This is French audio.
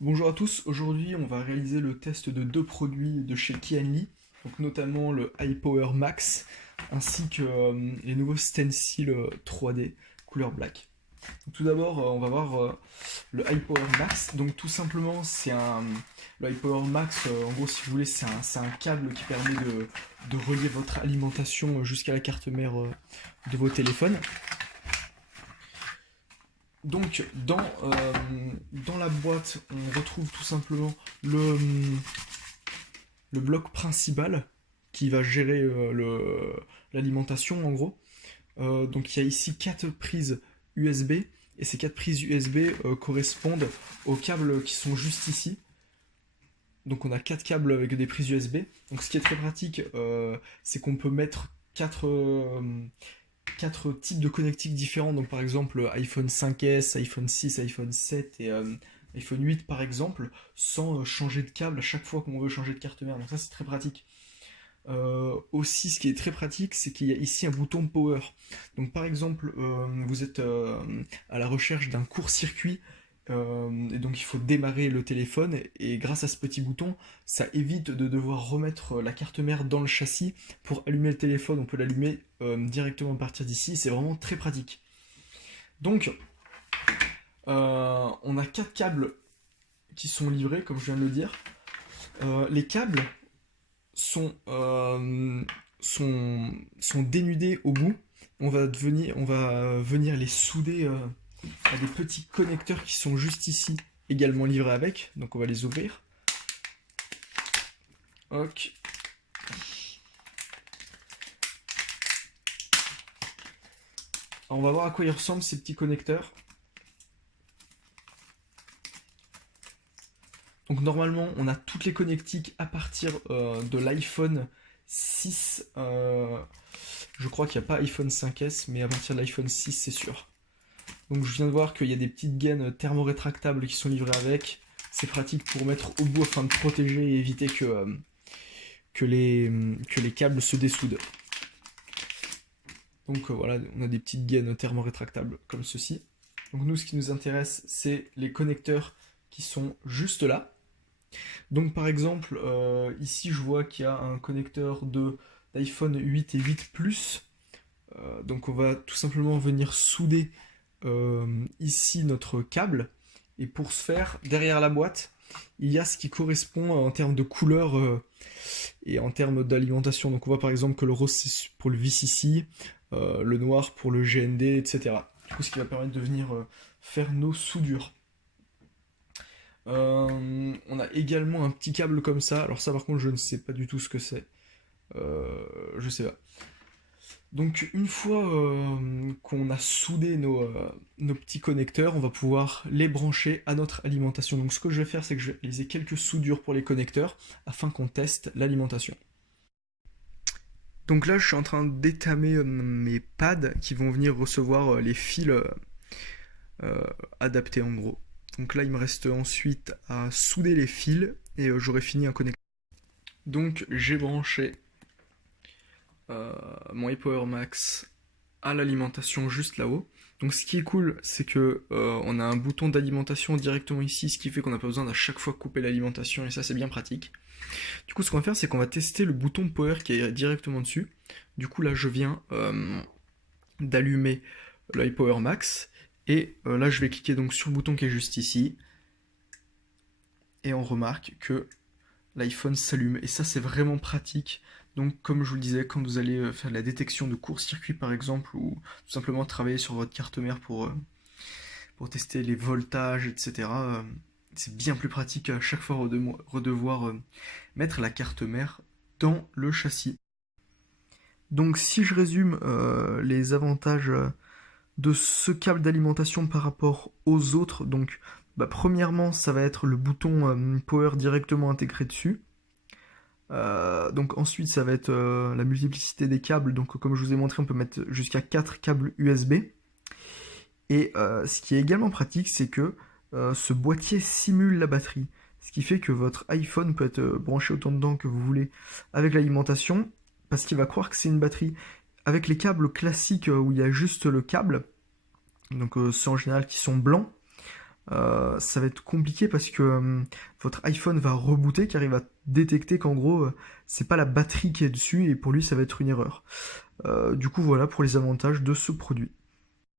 Bonjour à tous, aujourd'hui on va réaliser le test de deux produits de chez Kianli, donc notamment le iPower Max ainsi que les nouveaux stencils 3D couleur black. Donc, tout d'abord on va voir le iPower Max, donc tout simplement le iPower Max en gros si vous voulez c'est un câble qui permet de relier votre alimentation jusqu'à la carte mère de vos téléphones. Donc dans la boîte, on retrouve tout simplement le bloc principal qui va gérer l'alimentation en gros. Donc il y a ici 4 prises USB et ces 4 prises USB correspondent aux câbles qui sont juste ici. Donc on a 4 câbles avec des prises USB. Donc ce qui est très pratique, c'est qu'on peut mettre 4 types de connectiques différents. Donc par exemple iPhone 5S, iPhone 6, iPhone 7 et iPhone 8 par exemple, sans changer de câble à chaque fois qu'on veut changer de carte mère. Donc ça c'est très pratique. Aussi, ce qui est très pratique, c'est qu'il y a ici un bouton Power. Donc par exemple, vous êtes à la recherche d'un court-circuit, et donc il faut démarrer le téléphone, et grâce à ce petit bouton, ça évite de devoir remettre la carte mère dans le châssis pour allumer le téléphone. On peut l'allumer directement à partir d'ici, c'est vraiment très pratique. Donc, on a 4 câbles qui sont livrés, comme je viens de le dire. Les câbles sont, sont dénudés au bout. On va venir les souder à des petits connecteurs qui sont juste ici, également livrés avec. Donc on va les ouvrir. Ok. Alors on va voir à quoi ils ressemblent ces petits connecteurs. Donc normalement on a toutes les connectiques à partir de l'iPhone 6. Je crois qu'il n'y a pas iPhone 5S, mais à partir de l'iPhone 6 c'est sûr. Donc je viens de voir qu'il y a des petites gaines thermorétractables qui sont livrées avec. C'est pratique pour mettre au bout afin de protéger et éviter que les câbles se dessoudent. Donc voilà, on a des petites gaines thermorétractables comme ceci. Donc nous, ce qui nous intéresse, c'est les connecteurs qui sont juste là. Donc par exemple, ici je vois qu'il y a un connecteur d'iPhone 8 et 8 Plus. Donc on va tout simplement venir souder ici notre câble. Et pour ce faire, derrière la boîte, il y a ce qui correspond en termes de couleur et en termes d'alimentation. Donc on voit par exemple que le rose c'est pour le VCC, le noir pour le GND, etc. Du coup, ce qui va permettre de venir faire nos soudures. On a également un petit câble comme ça. Alors ça par contre je ne sais pas du tout ce que c'est. Je sais pas. Donc une fois qu'on a soudé nos petits connecteurs, on va pouvoir les brancher à notre alimentation. Donc ce que je vais faire, c'est que je vais réaliser quelques soudures pour les connecteurs afin qu'on teste l'alimentation. Donc là, je suis en train d'étamer mes pads qui vont venir recevoir les fils adaptés en gros. Donc là, il me reste ensuite à souder les fils et j'aurai fini un connecteur. Donc j'ai branché mon iPower Max à l'alimentation juste là-haut. Donc ce qui est cool, c'est que on a un bouton d'alimentation directement ici, ce qui fait qu'on n'a pas besoin d'à chaque fois couper l'alimentation et ça c'est bien pratique. Du coup ce qu'on va faire c'est qu'on va tester le bouton Power qui est directement dessus. Du coup là je viens d'allumer l'iPower Max et là je vais cliquer donc sur le bouton qui est juste ici et on remarque que l'iPhone s'allume et ça c'est vraiment pratique. Donc comme je vous le disais, quand vous allez faire la détection de court-circuit par exemple, ou tout simplement travailler sur votre carte mère pour tester les voltages, etc., c'est bien plus pratique à chaque fois redevoir mettre la carte mère dans le châssis. Donc si je résume les avantages de ce câble d'alimentation par rapport aux autres, donc premièrement ça va être le bouton Power directement intégré dessus. Donc ensuite ça va être la multiplicité des câbles, donc comme je vous ai montré on peut mettre jusqu'à 4 câbles USB. Et ce qui est également pratique c'est que ce boîtier simule la batterie, ce qui fait que votre iPhone peut être branché autant de temps que vous voulez avec l'alimentation, parce qu'il va croire que c'est une batterie. Avec les câbles classiques où il y a juste le câble, donc ceux en général qui sont blancs, ça va être compliqué parce que votre iPhone va rebooter car il va détecter qu'en gros c'est pas la batterie qui est dessus et pour lui ça va être une erreur. Du coup voilà pour les avantages de ce produit.